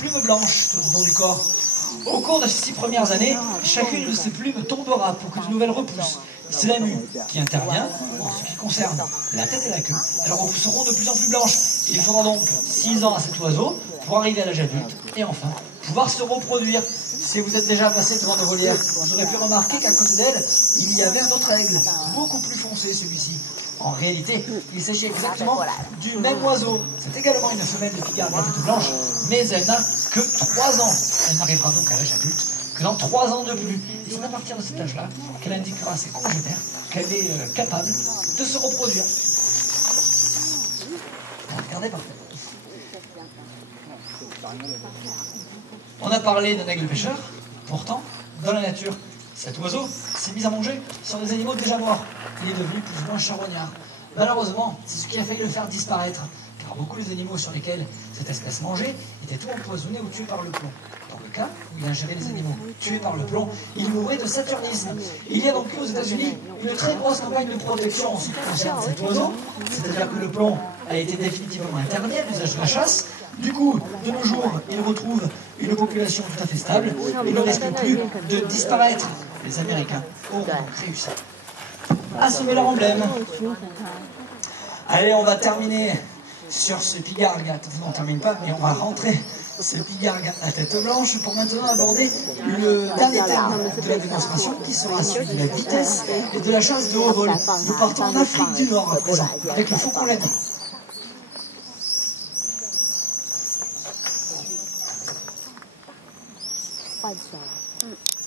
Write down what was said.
plumes blanches tout le long du corps. Au cours de ces 6 premières années, chacune de ces plumes tombera pour que de nouvelles repoussent. C'est la mue qui intervient en ce qui concerne la tête et la queue. Elles repousseront de plus en plus blanches. Il faudra donc 6 ans à cet oiseau pour arriver à l'âge adulte et enfin pouvoir se reproduire. Si vous êtes déjà passé devant nos volières, vous aurez pu remarquer qu'à côté d'elle, il y avait un autre aigle, beaucoup plus foncé celui-ci. En réalité, il s'agit exactement du même oiseau. C'est également une femelle de pigarde à tête blanche, mais elle n'a que 3 ans. Elle n'arrivera donc à l'âge adulte que dans 3 ans de plus. Et c'est à partir de cet âge-là qu'elle indiquera à ses congénères qu'elle est capable de se reproduire. Regardez par terre. On a parlé d'un aigle pêcheur. Pourtant, dans la nature, cet oiseau s'est mis à manger sur des animaux déjà morts. Il est devenu plus ou moins charognard. Malheureusement, c'est ce qui a failli le faire disparaître, car beaucoup des animaux sur lesquels cette espèce mangeait étaient tout empoisonnés ou tués par le plomb. Dans le cas où il ingérait les animaux tués par le plomb, il mourait de saturnisme. Il y a donc eu aux États-Unis une très grosse campagne de protection en ce qui concerne cet oiseau, c'est-à-dire que le plomb a été définitivement interdit à l'usage de la chasse. Du coup, de nos jours, il retrouve une population tout à fait stable et ne risque plus de disparaître. Les Américains auront réussi à semer leur emblème. Allez, on va terminer sur ce pigargue. On n'en termine pas, mais on va rentrer ce pigargue à tête blanche pour maintenant aborder le dernier thème de la démonstration qui sera celui de la vitesse et de la chasse de haut vol. Nous partons en Afrique du Nord à présent avec le faucon ladin. Pas de ça.